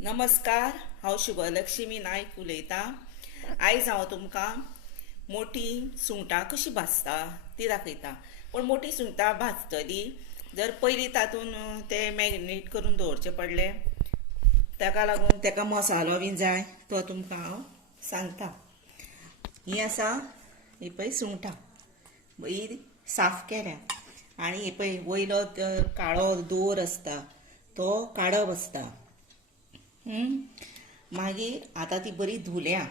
नमस्कार, हांव शुभलक्ष्मी नायक उलयतां. आयज हांव तुमकां मोठी सुंगटां कशीं भाजता ती दाखयतां. पण मोठी सुंगटां भाजतली जर पयलीं तातूंत ते मॅरिनेट करून दवरचें पडलें. ताका लागून ताका मसालो बी जाय तो तुमकां हांव सांगतां. ही आसा ही पळय सुंगटां, ही साफ केल्या आनी ही पळय वयलो काळो दोर आसता तो काडप आसता. मागीर आतां ती बरी धुल्या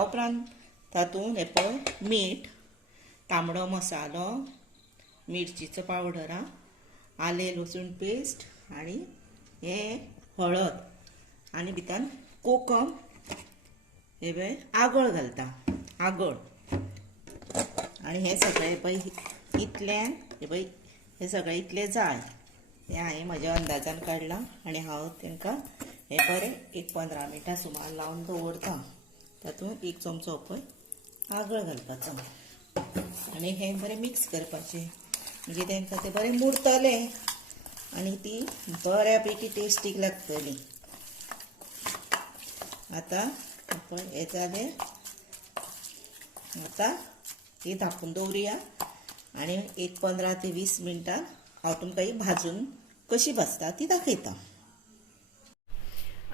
उपरांत तातूंत हे पळय मीठ, तांबडो मसालो, मिरचीचो पावडर, आलें लसूण पेस्ट आनी हे हळद आनी भितर कोकम, हे पळय आगळ घालता, आगळ. आनी हे सगळें पळय इतल्यान हे पळय हे सगळें इतलें जाय तें हांवें म्हज्या अंदाजान काडलां आनी हांव तांकां हे बरें एक 15 मिनटां सुमार लावन दवरतां. तातूंत एक चमचो पळय आगळ घालपाचो आनी हें बरें मिक्स करपाचें. म्हणजे तांकां तें बरें मुरतलें आनी ती बऱ्या पैकी टेस्टीक लागतली. आतां पळय हें जालें. आतां ही धापून दवरुया आनी एक 15 ते 20 मिनटां हांव तुमकां ही भाजून कशी भाजता ती दाखयतां.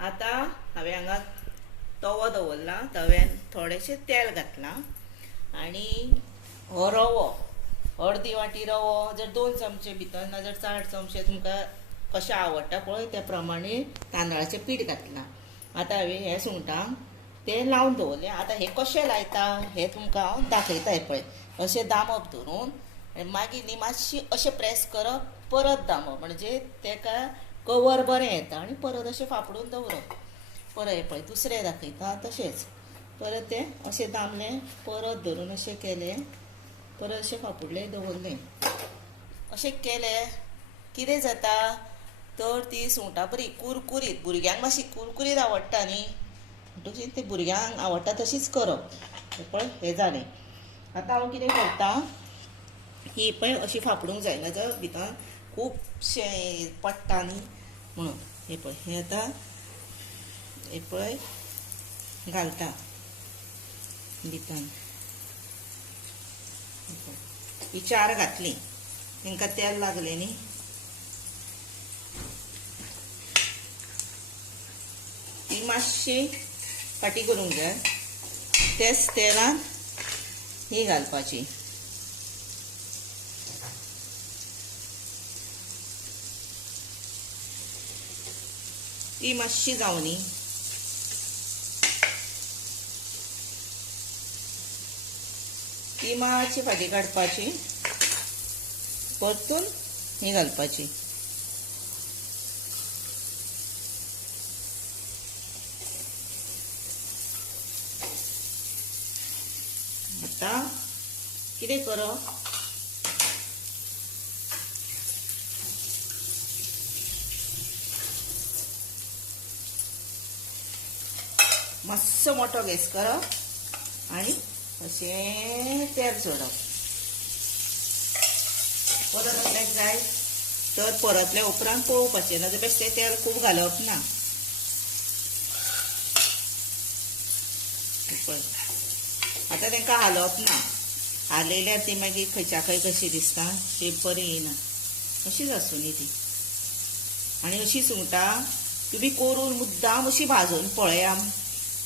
आतां हांवें हांगा तवो दवरला, तव्यान थोडेंशें तेल घातलां आनी हो रवो, अर्दी वाटी रवो, जर 2 चमचे भितर ना जर 4 चमचे तुमकां कशें आवडटा पळय त्या प्रमाणे तांदळाचें पीठ घातलां. आतां हांवें हे सुंगटांक तें लावन दवरलें. आतां हे कशें लायता हें तुमकां हांव दाखयता. हे पळय अशें दामप धरून मागीर न्ही मातशी अशें प्रेस करप, परत दामप, म्हणजे ताका कवर बरें येता आनी परत अशें फापडून दवरप. परत हे पळय दुसरें दाखयता तशेंच. परत तें अशें दामलें, परत धरून अशें केलें, परत अशें फापुडलें दवरलें. अशें केलें कितें जाता तर ती सुंगटां बरी कुरकुरीत, भुरग्यांक मातशी कुरकुरीत आवडटा न्ही, म्हणटकीर ती भुरग्यांक आवडटा तशीच करप. हे पळय हें जालें. आतां हांव कितें करतां, ही पळय अशी फापडूंक जाय नाजाल्यार भितर खुबशें पडटा न्ही म्हणून. हे पळय हें आतां हे पळय घालता भितर. ही 4 घातली, तांकां तेल लागलें न्ही. ती मातशी फाटी करूंक जाय. तेच तेलान ही घालपाची. ती मातशी जावनी. ती मातशी फाटी काडपाची, परतून ही घालपाची. आतां कितें करप, मातसो मोठो गॅस करप आनी अशें तेल सोडप. परत आपल्याक जाय तर परतल्या उपरांत पळोवपाचें, नाजाल्यार बेश्टें तेल खूब घालप ना. पळय आतां तांकां हालप ना, हालयल्यार ती मागीर खंयच्या खंय कशी दिसता, शेप बरी येयना. अशीच आसूं न्ही ती. आनी अशी सुंगटां तुमी करून मुद्दाम अशी भाजून पळया,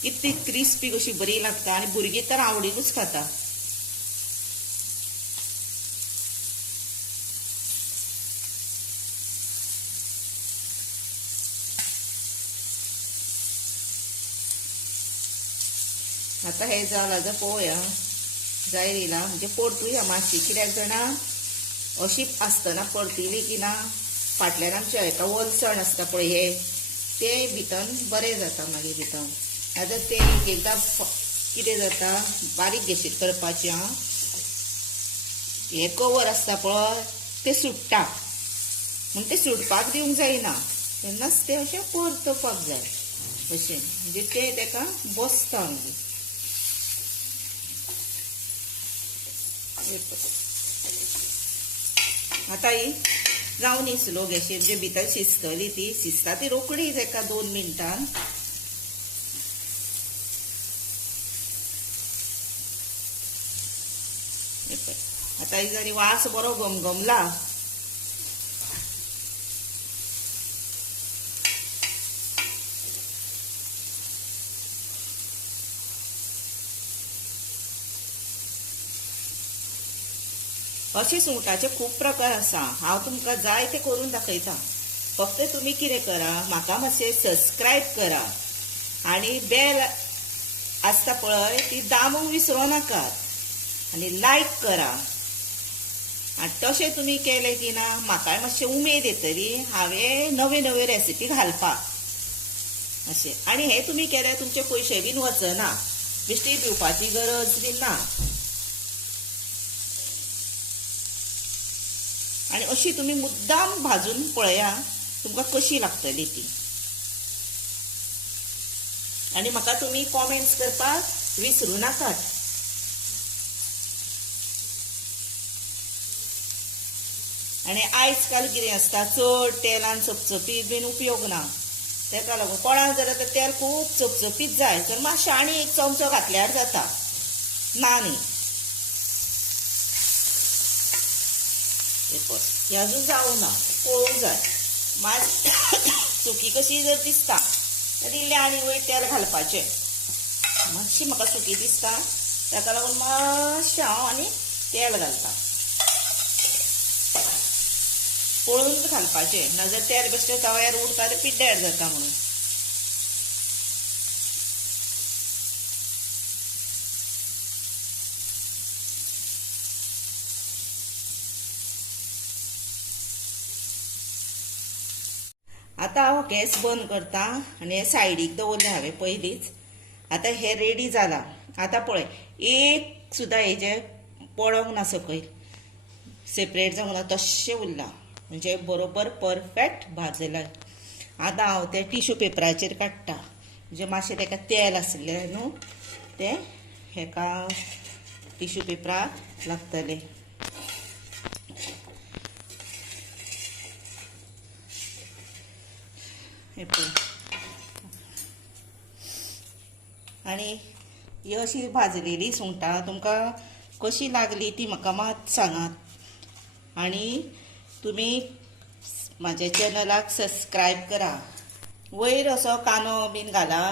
कितली क्रिस्पी कशी बरी लागता आनी भुरगीं तर आवडीनूच खाता. आतां हें जालां जाल्यार पळोवया, जाय येयला म्हणजे परतुया मातशी. कित्याक जाणा अशी आसतना परतिली की ना फाटल्यान आमच्या हेका वलसण आसता पळय हे तें भितर बरें जाता मागीर भितर. आतां तें एकदां कितें जाता बारीक गॅसीर करपाचें. हे कवर आसता पळय तें सुट्टा, म्हण तें सुटपाक दिवंक जायना, तेन्नाच तें अशें परतोवपाक जाय अशें, म्हणजे तें ताका बसता मागीर. आतां ही जावन स्लो गॅसीर जे भितर शिजतली ती शिजता ती रोकडीच एका 2 मिनटान. आता जरी वास बरो घमघमला. अशे सुंगटाचे खूप प्रकार आसा. हांव तुमकां जाय ते करून दाखयता. फक्त तुमी कितें करा, म्हाका मातशें सबस्क्रायब करा आनी बेल आसता पळय ती दामूंक विसरो नाकात आनी लायक करा. आनी तशें तुमी केलें की ना म्हाकाय मातशें उमेद येतली हांवें नवे नवे रेसिपी घालपाक अशें. आनी हें तुमी केल्यार तुमचे पयशे बीन वचना, बेश्टी भिवपाची गरज बीन ना. आणि अशी तुम्ही मुद्दाम भाजून पळया तुमकां कशी लागतली ती. आणि म्हाका तुम्ही कॉमेंट्स करपाक विसरू नाकात. आणि आयज काल कितें आसता चड तेलान चपचपीत बीन उपयोग ना. तेका लागून कोणाक जर आतां तेल खूब चपचपीत जाय तर मातशें आनी 1 चमचो घातल्यार जाता ना न्ही. हे अजून जावं ना, पळोवंक जाय. सुकी कशी जर दिसता तर इल्लें आनी वयर तेल घालपाचें. मातशी म्हाका सुकी दिसता ताका लागून मातशें हांव आनी तेल घालता. पळोवन घालपाचें नाजाल्यार तेल बेश्टें तव्यार उरता तें पिड्ड्यार जाता म्हणून. आता हांव गॅस बंद करता आनी हे सायडीक दवरलें हांवें पयलींच. आतां हे रेडी जाला. आतां पळय एक सुद्दां हेजे पडोंक ना सकयल, सेपरेट जावंक ना, तश्शें उरला म्हणजे बरोबर परफेक्ट भाजला. आतां हांव ते टिश्यू पेपराचेर काडटा म्हणजे मातशें तेका तेल आसलें न्हू तें हेका टिश्यू पेपराक लागतलें. हे पळय. आनी ही अशी भाजलेली सुंगटां तुमकां कशी लागली ती म्हाका मात सांगात. आनी तुमी म्हाज्या चॅनलाक सबस्क्रायब करा. वयर असो कांदो बीन घाला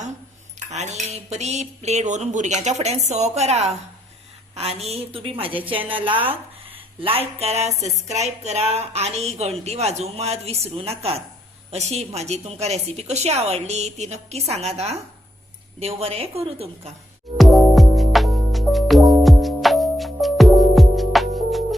आनी बरी प्लेट व्हरून भुरग्यांच्या फुड्यान सर्व करा. आनी तुमी म्हाज्या चॅनलाक लायक करा, सबस्क्रायब करा आनी घंटी वाजोवंक मात विसरूं नाकात. अशी म्हाजी तुमकां रेसिपी कशी आवडली ती नक्की सांगात. देव बरें करूं तुमकां.